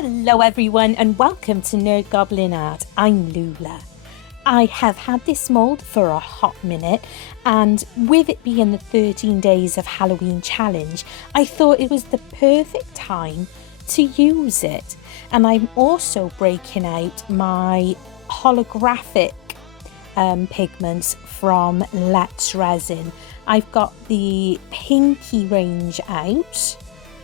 Hello everyone and welcome to Nerd Goblin Art. I'm Lula. I have had this mould for a hot minute, and with it being the 13 days of Halloween challenge, I thought it was the perfect time to use it. And I'm also breaking out my holographic pigments from Resin. I've got the pinky range out.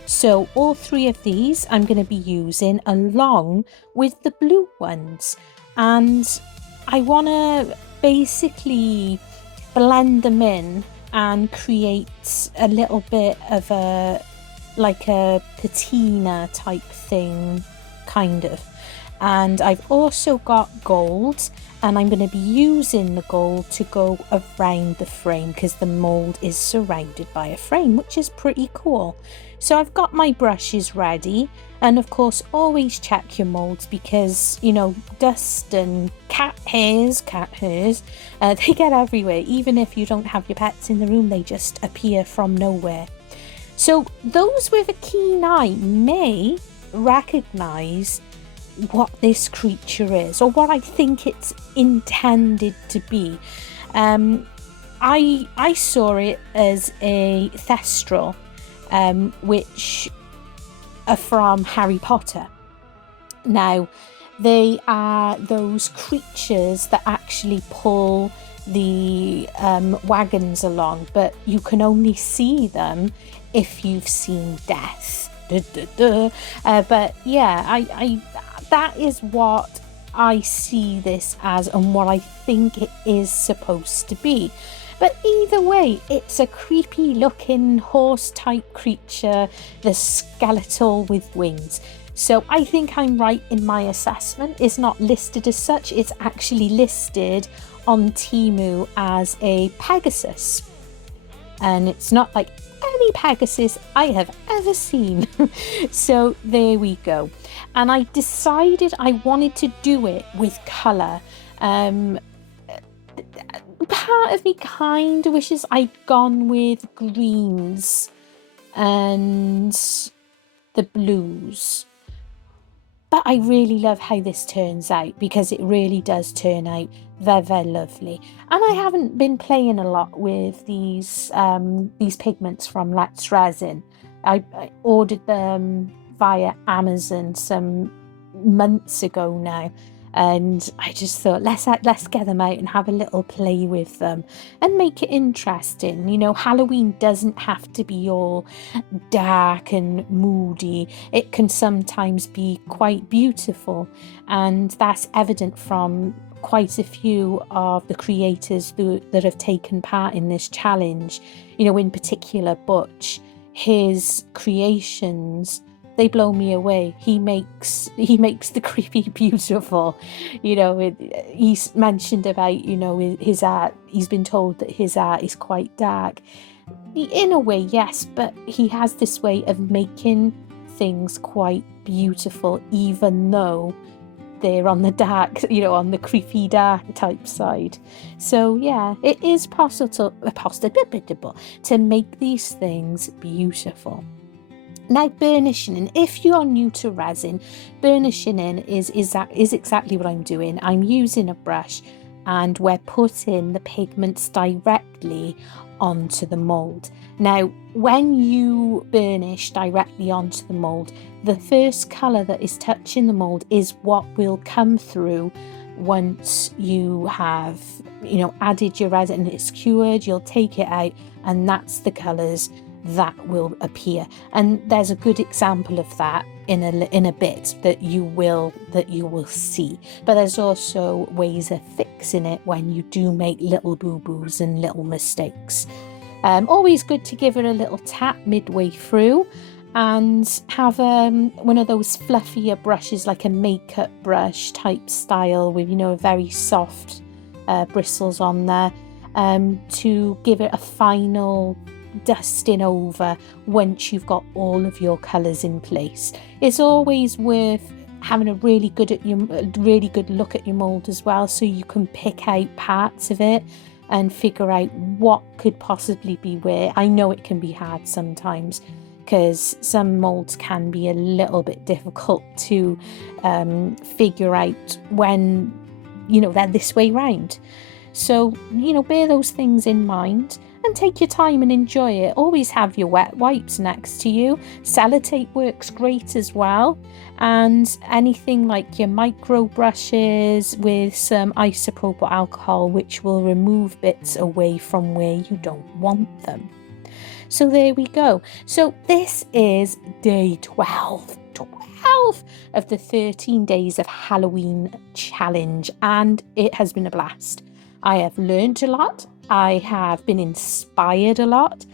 So all three of these I'm going to be using along with the blue ones, and I want to basically blend them in and create a little bit of a patina type thing, kind of. And I've also got gold, and I'm going to be using the gold to go around the frame because the mould is surrounded by a frame, which is pretty cool. So I've got my brushes ready, and of course always check your moulds because, you know, dust and cat hairs, they get everywhere. Even if you don't have your pets in the room, they just appear from nowhere. So those with a keen eye may recognise what this creature is, or what I think it's intended to be. I saw it as a Thestral, which are from Harry Potter. Now, they are those creatures that actually pull the wagons along, but you can only see them if you've seen death. But yeah, I that is what I see this as and what I think it is supposed to be. But either way, it's a creepy looking horse type creature, the skeletal with wings. So I think I'm right in my assessment. It's not listed as such, it's actually listed on Temu as a Pegasus. And it's not like any Pegasus I have ever seen. So there we go. And I decided I wanted to do it with colour. Part of me kind of wishes I'd gone with greens and the blues. But I really love how this turns out, because it really does turn out very, very lovely. And I haven't been playing a lot with these pigments from Resin. I ordered them via Amazon some months ago now, and I just thought let's get them out and have a little play with them and make it interesting. You know, Halloween doesn't have to be all dark and moody. It can sometimes be quite beautiful, and that's evident from quite a few of the creators that have taken part in this challenge. You know, in particular Butch, his creations, they blow me away. He makes the creepy beautiful. You know, he's mentioned about, you know, his art. He's been told that his art is quite dark. In a way, yes, but he has this way of making things quite beautiful, even though they're on the dark, you know, on the creepy dark type side. So yeah, it is possible to make these things beautiful. Now, burnishing in. If you're new to resin, burnishing in is exactly what I'm doing. I'm using a brush and we're putting the pigments directly onto the mould. Now, when you burnish directly onto the mould, the first colour that is touching the mould is what will come through once you have, you know, added your resin and it's cured. You'll take it out, and that's the colours that will appear. And there's a good example of that in a bit that you will see. But there's also ways of fixing it when you do make little boo-boos and little mistakes. Always good to give it a little tap midway through, and have one of those fluffier brushes, like a makeup brush type style with, you know, very soft bristles on there, to give it a final dusting over once you've got all of your colours in place. It's always worth having a really good look at your mould as well, so you can pick out parts of it and figure out what could possibly be where. I know it can be hard sometimes, because some molds can be a little bit difficult to figure out when, you know, they're this way round. So, you know, bear those things in mind and take your time and enjoy it. Always have your wet wipes next to you. Sellotape works great as well. And anything like your micro brushes with some isopropyl alcohol, which will remove bits away from where you don't want them. So there we go. So this is day 12 of the 13 days of Halloween challenge, and it has been a blast. I have learned a lot. I have been inspired a lot,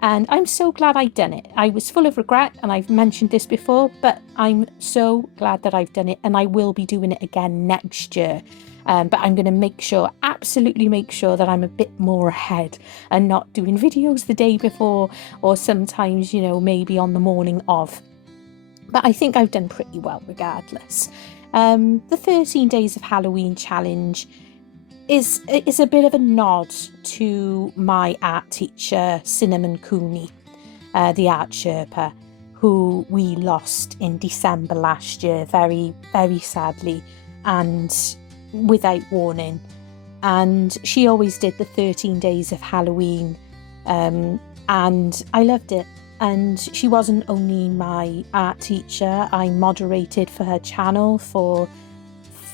and I'm so glad I've done it. I was full of regret, and I've mentioned this before, but I'm so glad that I've done it, and I will be doing it again next year. But I'm going to make sure, absolutely make sure, that I'm a bit more ahead and not doing videos the day before, or sometimes, you know, maybe on the morning of. But I think I've done pretty well regardless. The 13 days of Halloween challenge is a bit of a nod to my art teacher, Cinnamon Cooney, the art Sherpa, who we lost in December last year, very, very sadly, and without warning. And she always did the 13 days of Halloween, and I loved it. And she wasn't only my art teacher, I moderated for her channel for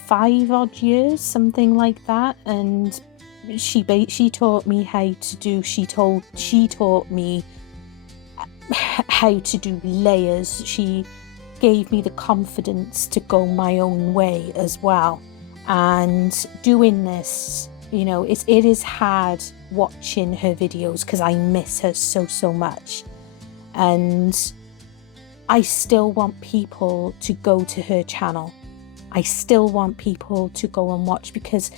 5 odd years, something like that. And she taught me how to do, she taught me how to do layers. She gave me the confidence to go my own way as well. And doing this, you know, it is hard watching her videos because I miss her so much. And I still want people to go to her channel. I still want people to go and watch, because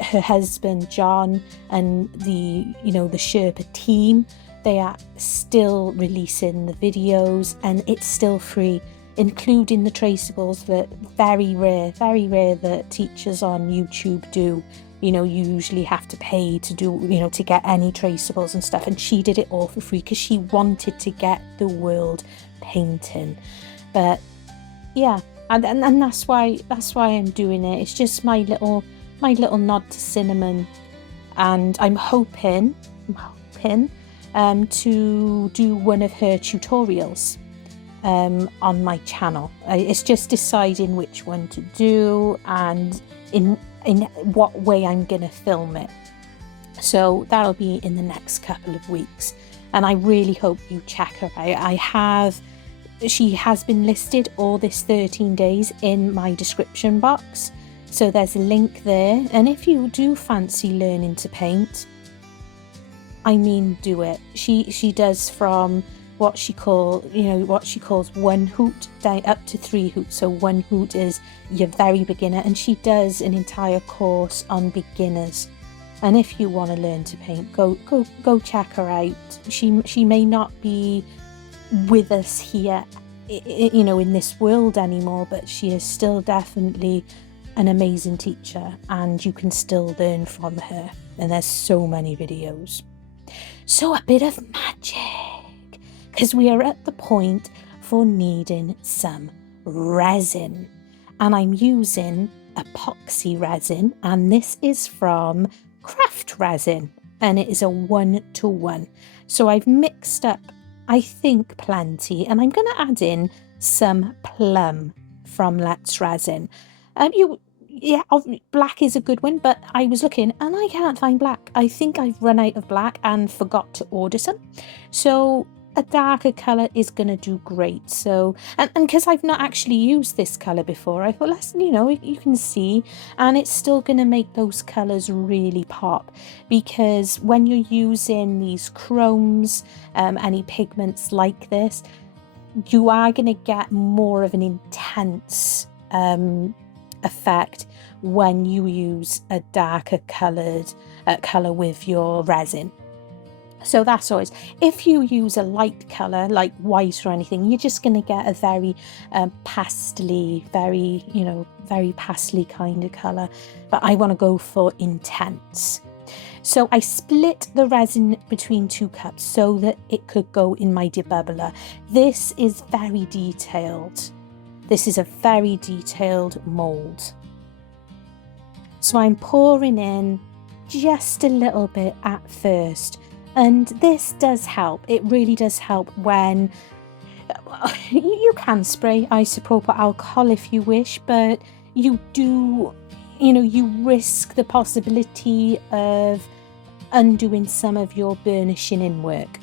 her husband John and the Sherpa team, they are still releasing the videos, and it's still free, including the traceables that very rare that teachers on YouTube do. You know, you usually have to pay to do, you know, to get any traceables and stuff, and she did it all for free because she wanted to get the world painting. But yeah, and that's why I'm doing it. It's just my little nod to Cinnamon, and I'm hoping to do one of her tutorials on my channel. It's just deciding which one to do and in what way I'm gonna film it. So that'll be in the next couple of weeks, and I really hope you check her out. She has been listed all this 13 days in my description box, so there's a link there. And if you do fancy learning to paint, I mean, do it. She does from what she calls 1 hoot down up to 3 hoots. So 1 hoot is your very beginner, and she does an entire course on beginners. And if you want to learn to paint, go check her out. She may not be with us here, you know, in this world anymore, but she is still definitely an amazing teacher, and you can still learn from her. And there's so many videos. So a bit of magic, because we are at the point for needing some resin, and I'm using epoxy resin, and this is from Craft Resin, and it is a 1-to-1. So I've mixed up, I think, plenty, and I'm going to add in some plum from Let's Resin. Black is a good one, but I was looking and I can't find black. I think I've run out of black and forgot to order some. So a darker colour is going to do great. So, and because I've not actually used this colour before, I thought, you can see, and it's still going to make those colours really pop, because when you're using these chromes, any pigments like this, you are going to get more of an intense effect when you use a darker coloured colour with your resin. So that's always, if you use a light colour like white or anything, you're just going to get a very pastely, very pastely kind of colour. But I want to go for intense. So I split the resin between 2 cups so that it could go in my debubbler. This is very detailed. This is a very detailed mould. So I'm pouring in just a little bit at first, and this does help. It really does help when you can spray isopropyl alcohol if you wish, but you do, you risk the possibility of undoing some of your burnishing in work.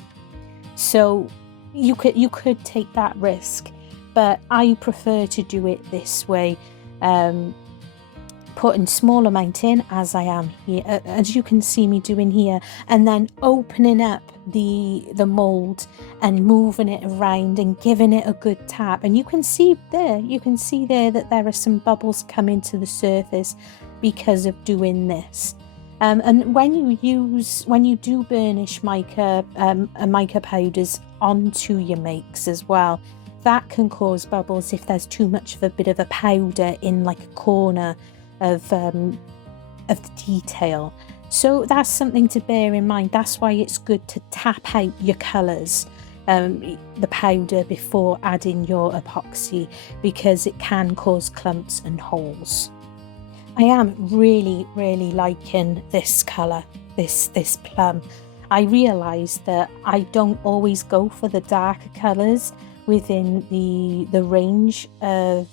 So you could take that risk, but I prefer to do it this way. Putting small amount in, as I am here, as you can see me doing here, and then opening up the mold and moving it around and giving it a good tap. And you can see there that there are some bubbles coming to the surface because of doing this. And when you do burnish mica powders onto your makes as well, that can cause bubbles if there's too much of a bit of a powder in like a corner of the detail. So that's something to bear in mind. That's why it's good to tap out your colours, the powder, before adding your epoxy, because it can cause clumps and holes. I am really liking this colour, this plum. I realise that I don't always go for the darker colours within the range of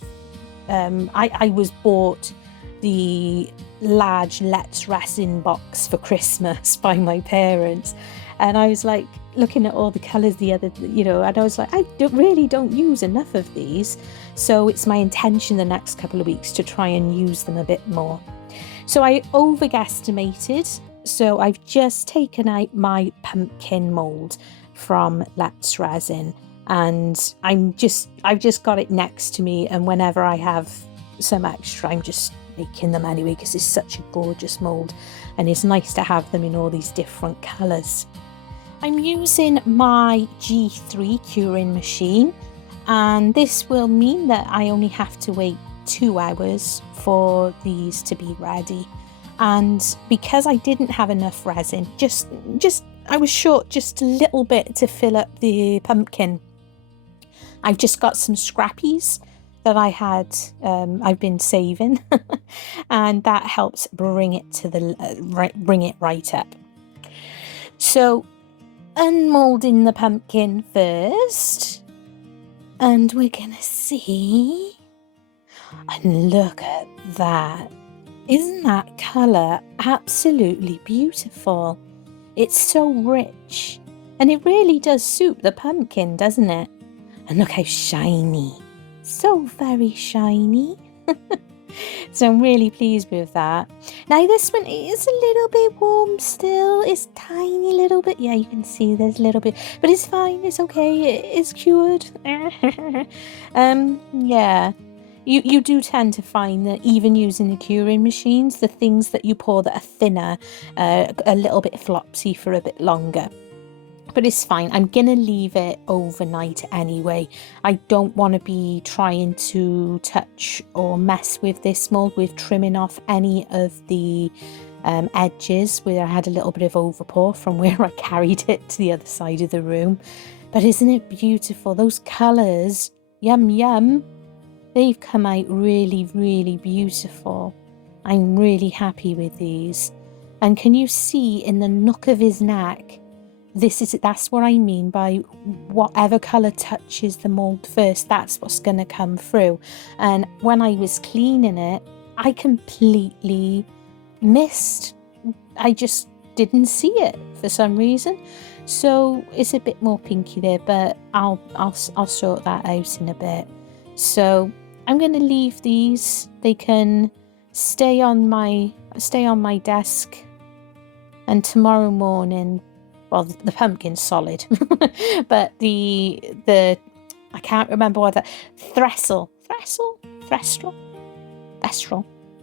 I was bought the large Let's Resin box for Christmas by my parents, and I was like looking at all the colours the other, and I was like, I really don't use enough of these, so it's my intention the next couple of weeks to try and use them a bit more. So I overestimated, so I've just taken out my pumpkin mould from Let's Resin, and I've just got it next to me, and whenever I have some extra, I'm just making them anyway, because it's such a gorgeous mould and it's nice to have them in all these different colours. I'm using my G3 curing machine, and this will mean that I only have to wait 2 hours for these to be ready. And because I didn't have enough resin, I was short just a little bit to fill up the pumpkin, I've just got some scrappies that I had, I've been saving, and that helps bring it to the bring it right up. So, unmoulding the pumpkin first, and we're gonna see. And look at that! Isn't that colour absolutely beautiful? It's so rich, and it really does suit the pumpkin, doesn't it? And look how shiny. So very shiny. So I'm really pleased with that. Now this one is a little bit warm still. It's tiny little bit. Yeah, you can see there's a little bit, but it's fine. It's okay. It's cured. Yeah. You do tend to find that even using the curing machines, the things that you pour that are thinner, a little bit flopsy for a bit longer. But it's fine. I'm going to leave it overnight anyway. I don't want to be trying to touch or mess with this mould with trimming off any of the edges where I had a little bit of overpour from where I carried it to the other side of the room. But isn't it beautiful? Those colours, yum yum, they've come out really, really beautiful. I'm really happy with these. And can you see in the nook of his neck? That's what I mean by whatever colour touches the mould first, that's what's going to come through. And when I was cleaning it, I completely missed. I just didn't see it for some reason. So it's a bit more pinky there, but I'll sort that out in a bit. So I'm going to leave these. They can stay on my desk, and tomorrow morning. Well, the pumpkin's solid, but the I can't remember what that Thestral,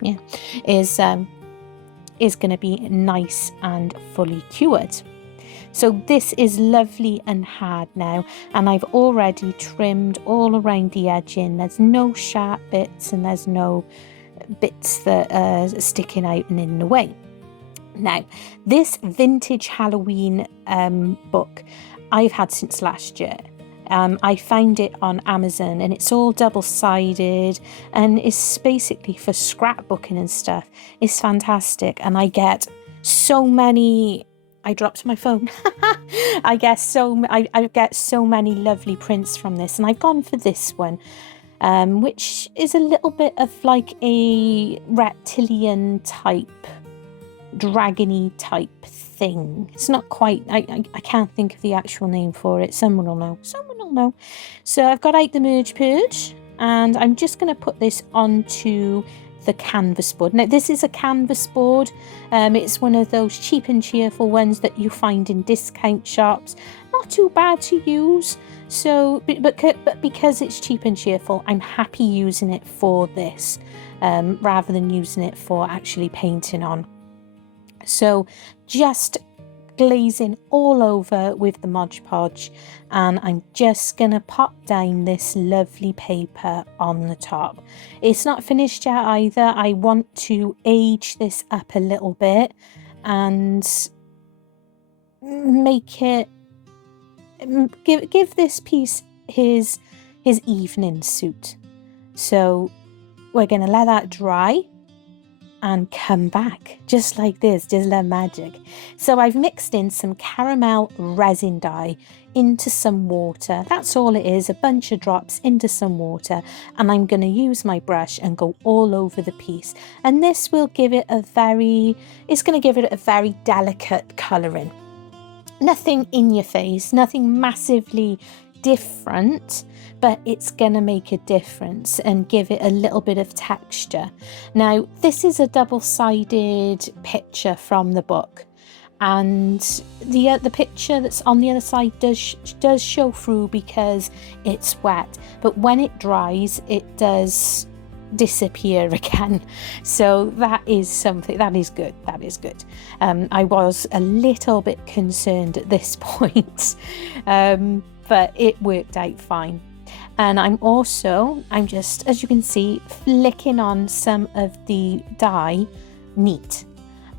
yeah, is going to be nice and fully cured. So this is lovely and hard now, and I've already trimmed all around the edging. There's no sharp bits and there's no bits that are sticking out and in the way. Now, this vintage Halloween book I've had since last year. I found it on Amazon and it's all double-sided and it's basically for scrapbooking and stuff. It's fantastic and I get so many... I dropped my phone. I get so many lovely prints from this, and I've gone for this one, which is a little bit of like a reptilian type, dragony type thing. It's not quite, I can't think of the actual name for it. Someone will know. Someone will know. So I've got out the Merge Purge, and I'm just going to put this onto the canvas board. Now this is a canvas board. It's one of those cheap and cheerful ones that you find in discount shops. Not too bad to use. So, but because it's cheap and cheerful, I'm happy using it for this, rather than using it for actually painting on. So just glazing all over with the Mod Podge, and I'm just gonna pop down this lovely paper on the top. It's not finished yet either. I want to age this up a little bit and make it give this piece his evening suit. So we're gonna let that dry and come back just like this, just like magic. So I've mixed in some caramel resin dye into some water. That's all it is, a bunch of drops into some water, and I'm going to use my brush and go all over the piece, and this will give it a very, it's going to give it a very delicate colouring. Nothing in your face, nothing massively different, but it's gonna make a difference and give it a little bit of texture. Now this is a double-sided picture from the book, and the picture that's on the other side does show through because it's wet, but when it dries it does disappear again. So that is something that is good. I was a little bit concerned at this point, but it worked out fine. And I'm just, as you can see, flicking on some of the dye neat,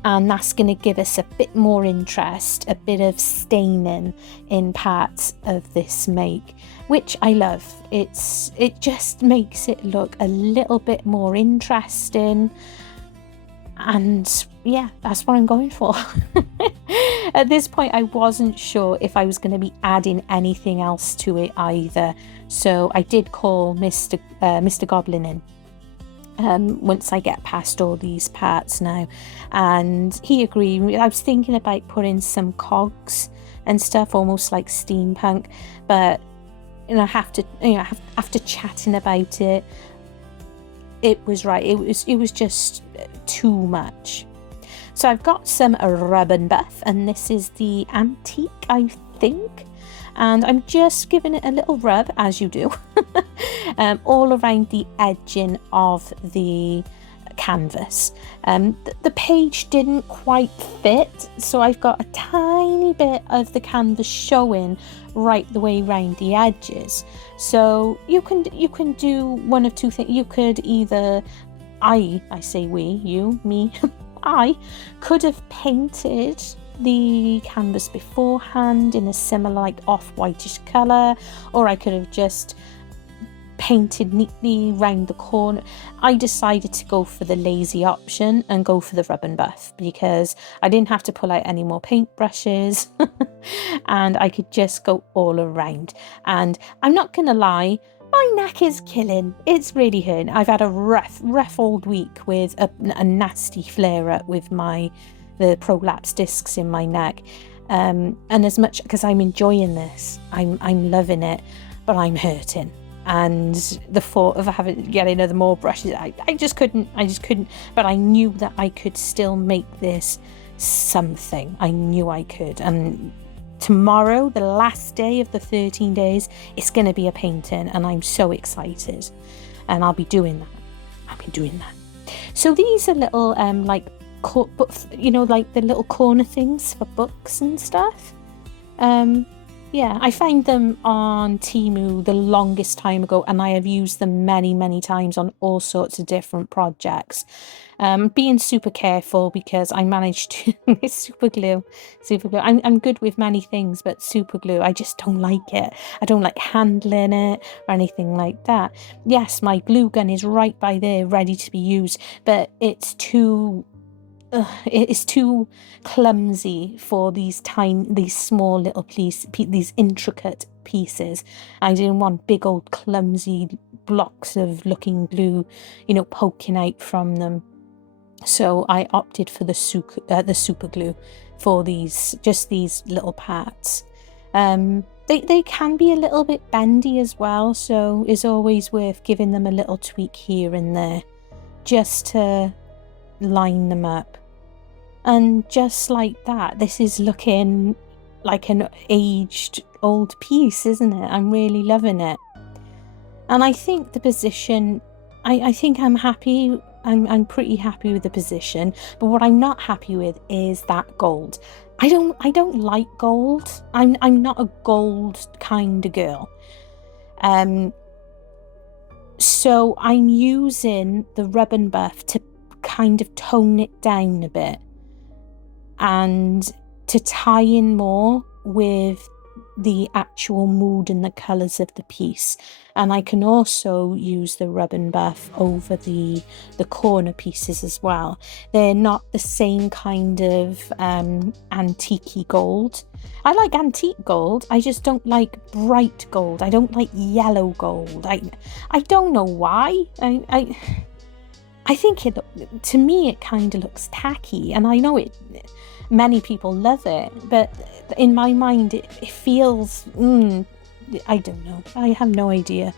and that's going to give us a bit more interest, a bit of staining in parts of this make, which I love. It just makes it look a little bit more interesting, and yeah, that's what I'm going for. At this point I wasn't sure if I was going to be adding anything else to it either, so I did call Mr. Goblin in once I get past all these parts now, and he agreed. I was thinking about putting some cogs and stuff, almost like steampunk, but after chatting about it, it was right. It was just too much. So I've got some rub buff, and this is the Antique, I think, and I'm just giving it a little rub, as you do, all around the edging of the canvas. The page didn't quite fit, so I've got a tiny bit of the canvas showing right the way around the edges. So you can do one of two things. You could either, I say we, you, me, I could have painted the canvas beforehand in a similar, like, off-whitish colour, or I could have just painted neatly round the corner. I decided to go for the lazy option and go for the rub and buff because I didn't have to pull out any more paintbrushes and I could just go all around. And I'm not gonna lie, my neck is killing. It's really hurting. I've had a rough old week with a nasty flare up with the prolapse discs in my neck, and as much because I'm enjoying this, I'm loving it, but I'm hurting. And the thought of getting other more brushes, I just couldn't. But I knew that I could still make this something. I knew I could. And tomorrow, the last day of the 13 days, it's going to be a painting, and I'm so excited. And I'll be doing that. So these are little like the little corner things for books and stuff. Yeah, I found them on Temu the longest time ago, and I have used them many, many times on all sorts of different projects. Being super careful because I managed to it's super glue. I'm good with many things, but super glue, I just don't like it. I don't like handling it or anything like that. Yes, my glue gun is right by there, ready to be used, but it's too it is too clumsy for these small little these intricate pieces. I didn't want big old clumsy blocks of looking glue, you know, poking out from them. So I opted for the super glue for just these little parts. They can be a little bit bendy as well, so it's always worth giving them a little tweak here and there just to line them up. And just like that, this is looking like an aged old piece, isn't it? I'm really loving it. And I think the position, I think I'm happy. I'm pretty happy with the position, but what I'm not happy with is that gold. I don't like gold. I'm not a gold kind of girl. So I'm using the Rub and Buff to kind of tone it down a bit and to tie in more with the actual mood and the colours of the piece. And I can also use the Rub and Buff over the corner pieces as well. They're not the same kind of antique gold. I like antique gold, I just don't like bright gold. I don't like yellow gold. I don't know why. I think to me it kind of looks tacky, and I know many people love it, but in my mind it feels I don't know, I have no idea.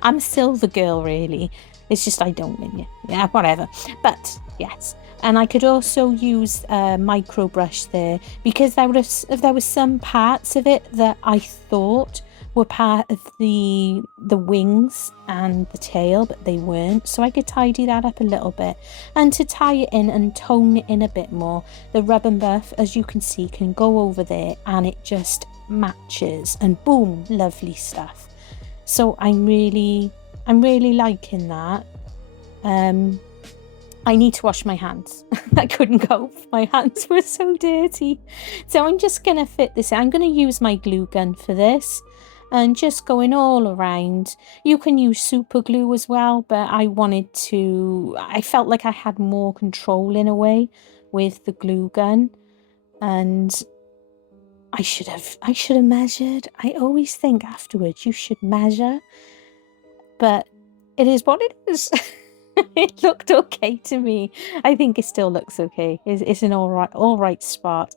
I'm a silver girl, really. It's just I don't mean yeah, whatever. But yes, and I could also use a micro brush there because there was some parts of it that I thought were part of the wings and the tail, but they weren't, so I could tidy that up a little bit. And to tie it in and tone it in a bit more, the Rub and Buff, as you can see, can go over there and it just matches, and boom, lovely stuff. So I'm really liking that. I need to wash my hands. I couldn't go, my hands were so dirty. So I'm just gonna fit this in. I'm gonna use my glue gun for this and just going all around. You can use super glue as well, but I felt like I had more control in a way with the glue gun, and I should have measured. I always think afterwards you should measure, but it is what it is. It looked okay to me. I think it still looks okay. It's an all right spot.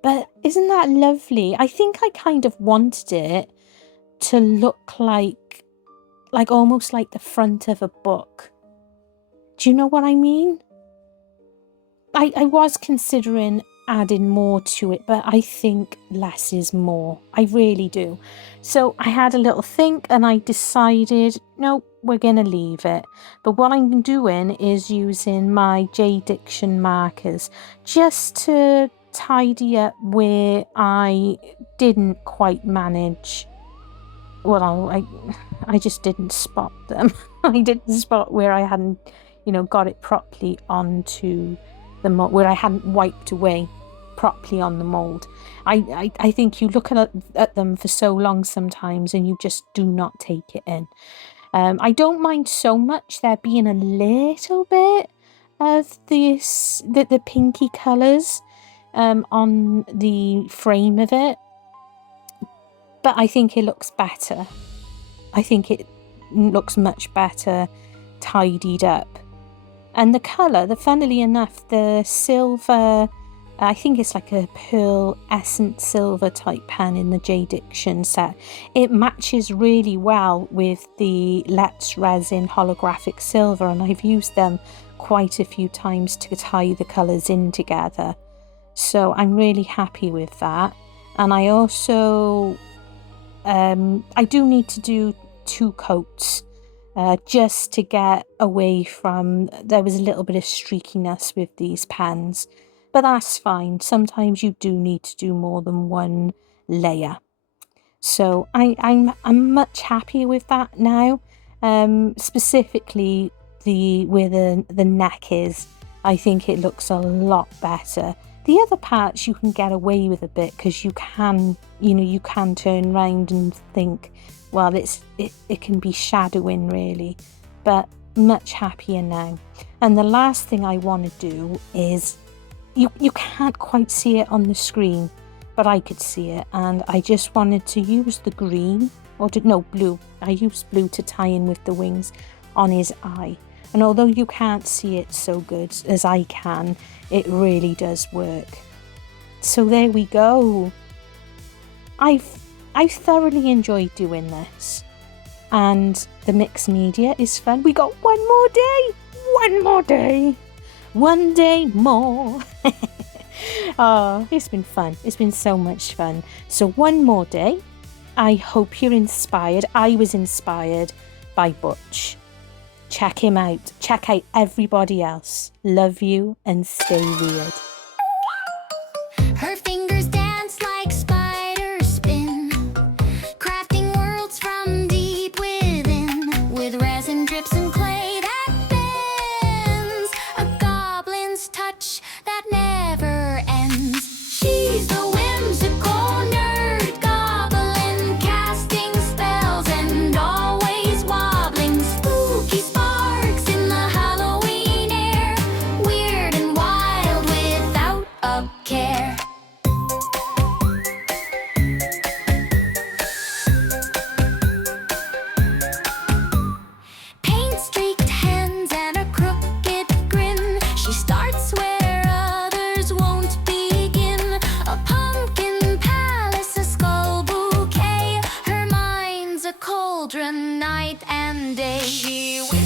But isn't that lovely? I think I kind of wanted it to look like almost like the front of a book. Do you know what I mean? I was considering adding more to it, but I think less is more. I really do. So I had a little think and I decided, no, we're going to leave it. But what I'm doing is using my J-Diction markers just to tidy up where I didn't quite manage. Well, I just didn't spot them. I didn't spot where I hadn't, got it properly onto the mold, where I hadn't wiped away properly on the mold. I think you look at them for so long sometimes and you just do not take it in. I don't mind so much there being a little bit of the pinky colours on the frame of it, but I think it looks better. I think it looks much better tidied up. And the colour, funnily enough, the silver, I think it's like a pearl essence silver type pen in the J-Diction set. It matches really well with the Let's Resin holographic silver, and I've used them quite a few times to tie the colours in together. So I'm really happy with that. And I also, I do need to do 2 coats. Just to get away from, there was a little bit of streakiness with these pens, but that's fine. Sometimes you do need to do more than one layer. So I'm much happier with that now. Specifically where the neck is, I think it looks a lot better. The other parts you can get away with a bit because you can, you can turn around and think, well, it can be shadowing really, but much happier now. And the last thing I want to do is, you can't quite see it on the screen, but I could see it, and I just wanted to use the green, blue. I used blue to tie in with the wings on his eye. And although you can't see it so good as I can, it really does work. So there we go. I've thoroughly enjoyed doing this. And the mixed media is fun. We got one more day. One more day. One day more. Oh, it's been fun. It's been so much fun. So one more day. I hope you're inspired. I was inspired by Butch. Check him out. Check out everybody else. Love you and stay weird. Her fingers dance like spiders spin, crafting worlds from deep within, with resin drips and clay that bends, a goblin's touch that never ends. She's the whimsical nerd goblin, casting spells and always wobbling. Spooky sparks in the Halloween air, weird and wild without a care. Paint-streaked hands and a crooked grin, she starts where others won't begin. A pumpkin palace, a skull bouquet, her mind's a cauldron night and day. She wishes